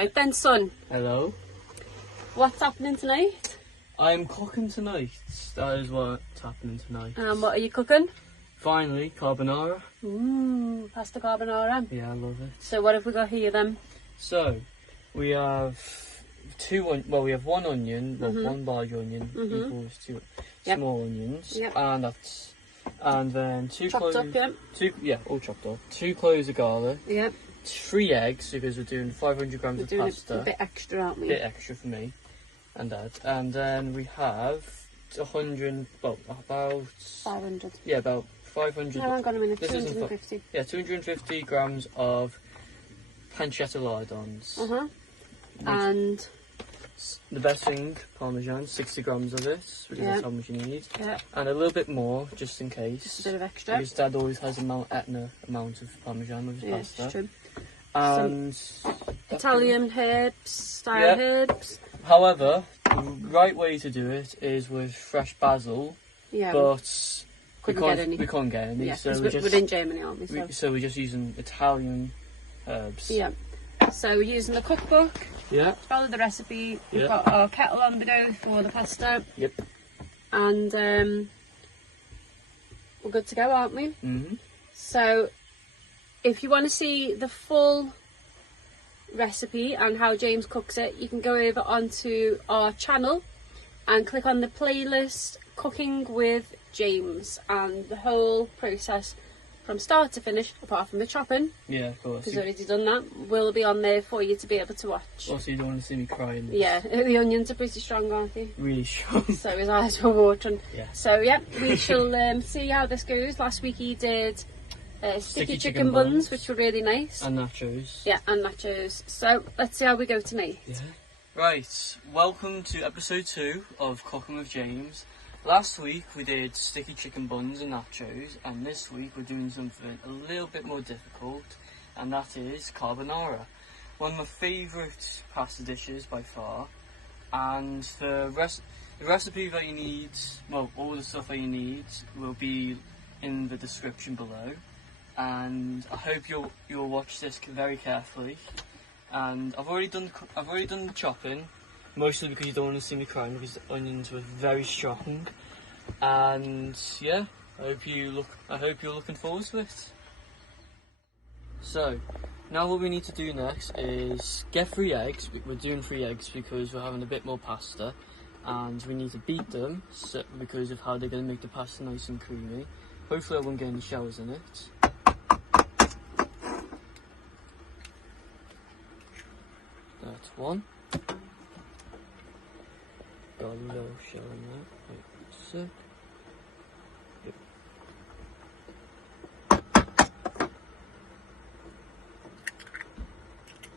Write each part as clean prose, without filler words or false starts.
Right then, son. Hello. What's happening tonight? I'm cooking tonight. That is what's happening tonight. What are you cooking? Finally, carbonara. Pasta carbonara. Yeah, I love it. So what have we got here then? So, we have we have one onion, one large onion equals two small onions. Yep. And then Chopped up, yeah. All chopped up. 2 cloves of garlic. Yep. 3 eggs, because we're doing 500 grams We're of doing pasta. a bit extra, aren't we? A bit extra for me and Dad. And then we have about 500. Yeah, about 500. No, hang on a minute, This isn't 250. Yeah, 250 grams of Pancetta Lardons. And the best thing, Parmesan, 60 grams of it, because that's how much you need. Yeah. And a little bit more, just in case. Just a bit of extra. Because Dad always has an amount of Parmesan with his pasta. It's true. And Italian herbs, style herbs. However, the right way to do it is with fresh basil. Yeah. But we can't get any. Yeah, so we're in Germany, aren't we? So we're just using Italian herbs. Yeah. So we're using the cookbook. Yeah. Follow the recipe. We've got our kettle on the go for the pasta. Yep. And we're good to go, aren't we? So if you want to see the full recipe and how James cooks it, you can go over onto our channel and click on the playlist Cooking with James, and the whole process from start to finish, apart from the chopping, Yeah, of course. because I've already done that, will be on there for you to be able to watch. Also, you don't want to see me crying. Yeah, the onions are pretty strong, aren't they? Really strong. So his eyes were watering. Yeah. So yeah, we shall see how this goes. Last week he did sticky chicken buns, which were really nice. And nachos. Yeah, and nachos. So let's see how we go tonight. Yeah. Right, welcome to episode 2 of Cooking with James. Last week we did sticky chicken buns and nachos, and this week we're doing something a little bit more difficult, and that is carbonara. One of my favourite pasta dishes by far, and the recipe that you need, well, all the stuff that you need will be in the description below, and I hope you'll watch this very carefully. And I've already done the chopping, mostly because you don't want to see me crying, because the onions were very strong. And yeah, I hope you're looking forward to it. So now what we need to do next is get 3 eggs. We're doing 3 eggs because we're having a bit more pasta, and we need to beat them because of how they're going to make the pasta nice and creamy. Hopefully I won't get any shells in it. That's 1. Got a little shell in there, like so. Yep.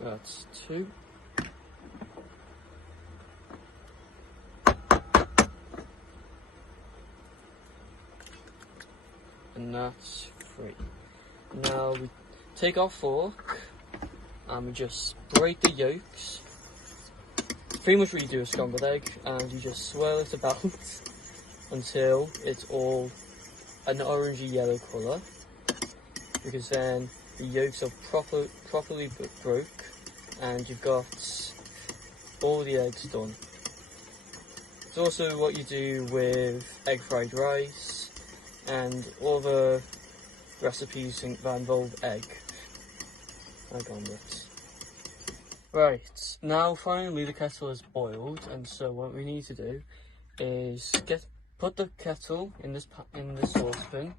That's 2. And that's 3. Now we take our fork and we just break the yolks. Pretty much what you do a scrambled egg, and you just swirl it about until it's all an orangey yellow colour, because then the yolks are properly broke and you've got all the eggs done. It's also what you do with egg fried rice and all the recipes that involve egg. Right, now finally the kettle is boiled, and so what we need to do is put the kettle in this saucepan,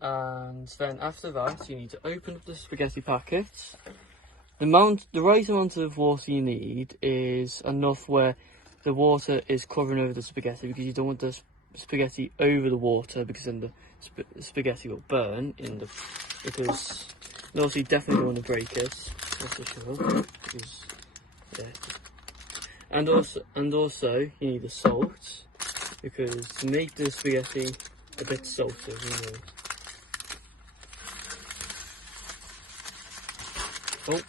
and then after that you need to open up the spaghetti packet. The right amount of water you need is enough where the water is covering over the spaghetti, because you don't want the spaghetti over the water, because then the spaghetti will burn because and also you definitely don't want to break it, that's for sure. And also you need the salt, because to make the spaghetti a bit salty, you know. Oh,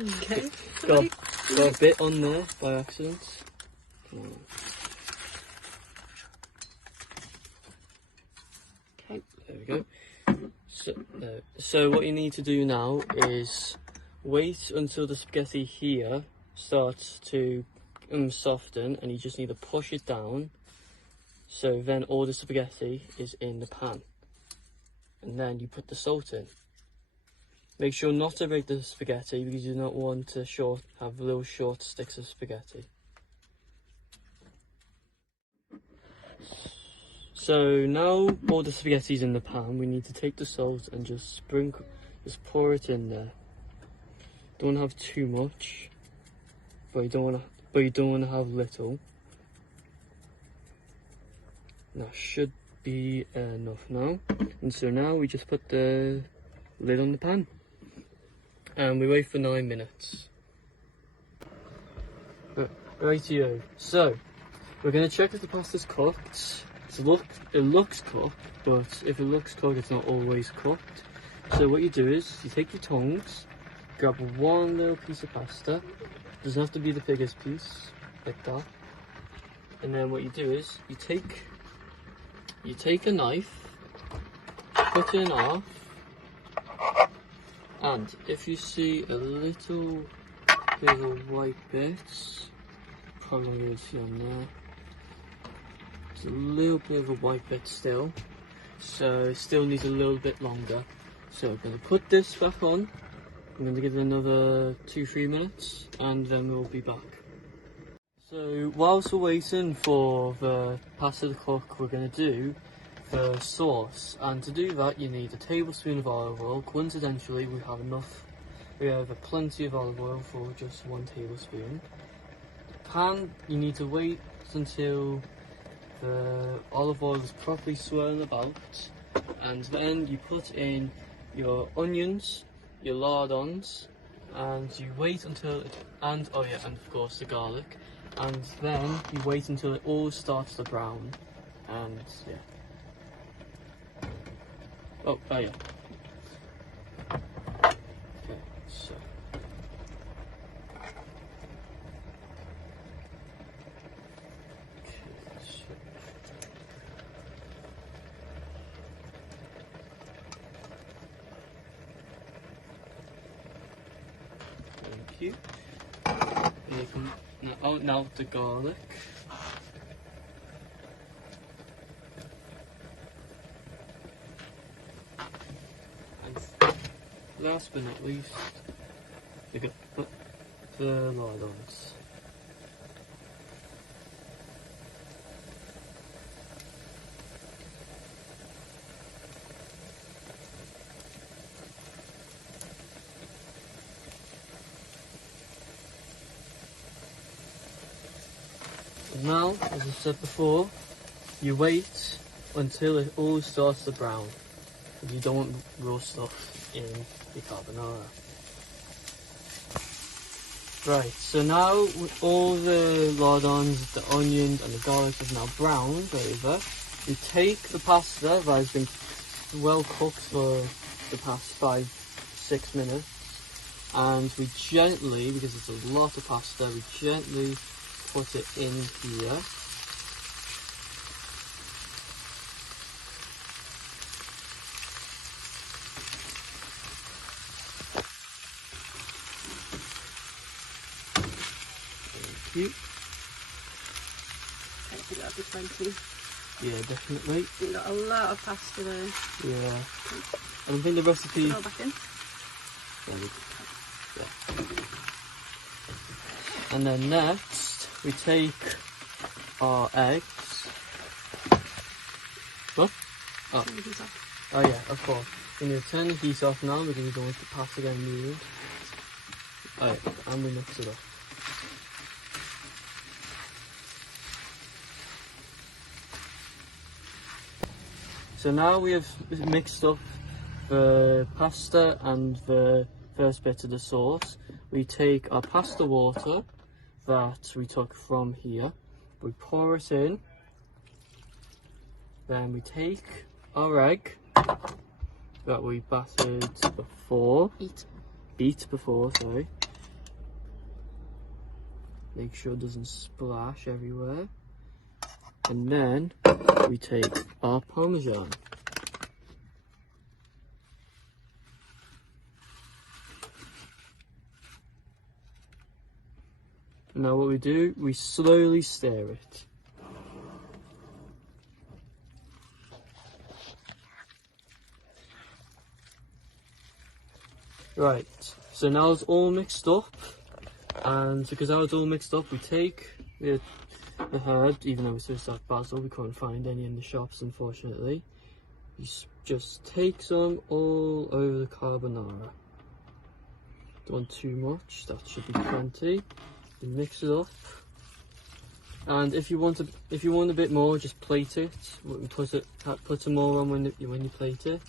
Okay. got a bit on there by accident. Okay. There we go. So what you need to do now is wait until the spaghetti here starts to soften, and you just need to push it down, so then all the spaghetti is in the pan, and then you put the salt in. Make sure not to break the spaghetti because you don't want to have little short sticks of spaghetti. So now all the spaghetti's in the pan, we need to take the salt and just pour it in there. Don't have too much, but you don't want to have little. That should be enough now. And so now we just put the lid on the pan and we wait for 9 minutes. Rightio. So we're going to check if the pasta's cooked. It looks cooked, but if it looks cooked, it's not always cooked. So what you do is you take your tongs, grab one little piece of pasta. Doesn't have to be the biggest piece, like that. And then what you do is you take a knife, cut it in half, and if you see a little bit of white bits, probably not going to see on there. There's a little bit of a white bit still, so it still needs a little bit longer. So I'm going to put this back on. I'm going to give it another 2-3 minutes and then we'll be back. So whilst we're waiting for the pasta to cook, we're going to do the sauce. And to do that you need a tablespoon of olive oil. Coincidentally we have plenty of olive oil for just 1 tablespoon. The pan, you need to wait until the olive oil is properly swirling about, and then you put in your onions, your lardons, and you wait until and of course the garlic, and then you wait until it all starts to brown. And okay, so thank you. Now the garlic. And last but not least, you can put the lardons. Now, as I said before, you wait until it all starts to brown. You don't want raw stuff in your carbonara. Right, so now with all the lardons, the onions and the garlic have now browned over, you take the pasta that has been well cooked for the past 5-6 minutes, and we gently, because it's a lot of pasta, we gently put it in here. Thank you. I think that'll be plenty. Yeah, definitely. You've got a lot of pasta there. Yeah. I don't think the recipe... Put it all back in. Yeah. And then next, we take our eggs. What? Oh. Oh yeah, of course. We need to turn the heat off now because we don't want the pasta getting moved. Oh yeah, and we mix it up. So now we have mixed up the pasta and the first bit of the sauce. We take our pasta water that we took from here, we pour it in, then we take our egg that we battered before, beat before, sorry, make sure it doesn't splash everywhere, and then we take our Parmesan. And now what we do, we slowly stir it. Right, so now it's all mixed up, and because now it's all mixed up, we take the herb, even though it's just like basil, we couldn't find any in the shops unfortunately. You just take some all over the carbonara. Don't want too much, that should be plenty. You mix it up, and if you want a bit more, just plate it. Put some more on when you plate it.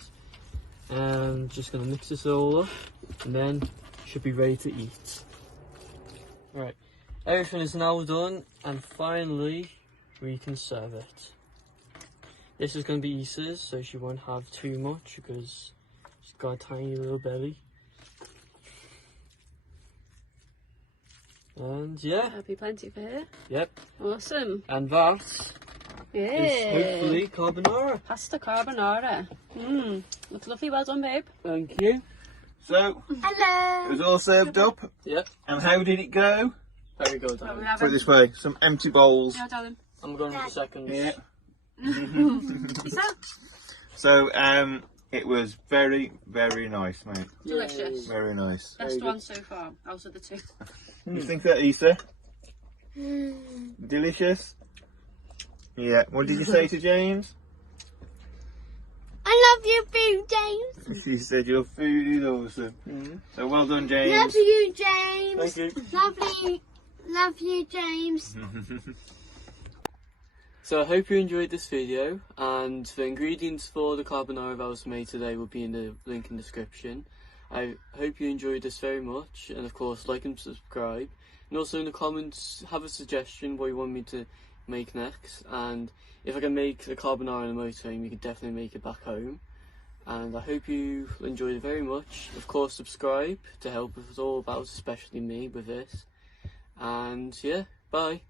And just gonna mix this all up, and then should be ready to eat. Right, everything is now done, and finally we can serve it. This is gonna be Issa's, so she won't have too much because she's got a tiny little belly. And yeah, There'll be plenty for her. yep. Awesome. And that is hopefully carbonara. Pasta carbonara. Looks lovely. Well done, babe. Thank you. So, Hello. it was all served up. Yep. And how did it go? Very good, darling. Put it this way, some empty bowls. Yeah, darling. I'm going for seconds. Yeah. Isa? So, it was very, very nice, mate. Delicious. Very nice. Best one so far, out of the two. You think that, Issa? Delicious? Yeah. What did you say to James? I love your food, James. She said your food is awesome. So well done, James. Love you, James. Thank you. Love you, James. So I hope you enjoyed this video, and the ingredients for the carbonara that was made today will be in the link in the description. I hope you enjoyed this very much, and of course like and subscribe, and also in the comments have a suggestion what you want me to make next, and if I can make the carbonara in the motorhome, you can definitely make it back home. And I hope you enjoyed it very much. Of course subscribe to help us all out, especially me with this. And yeah, bye.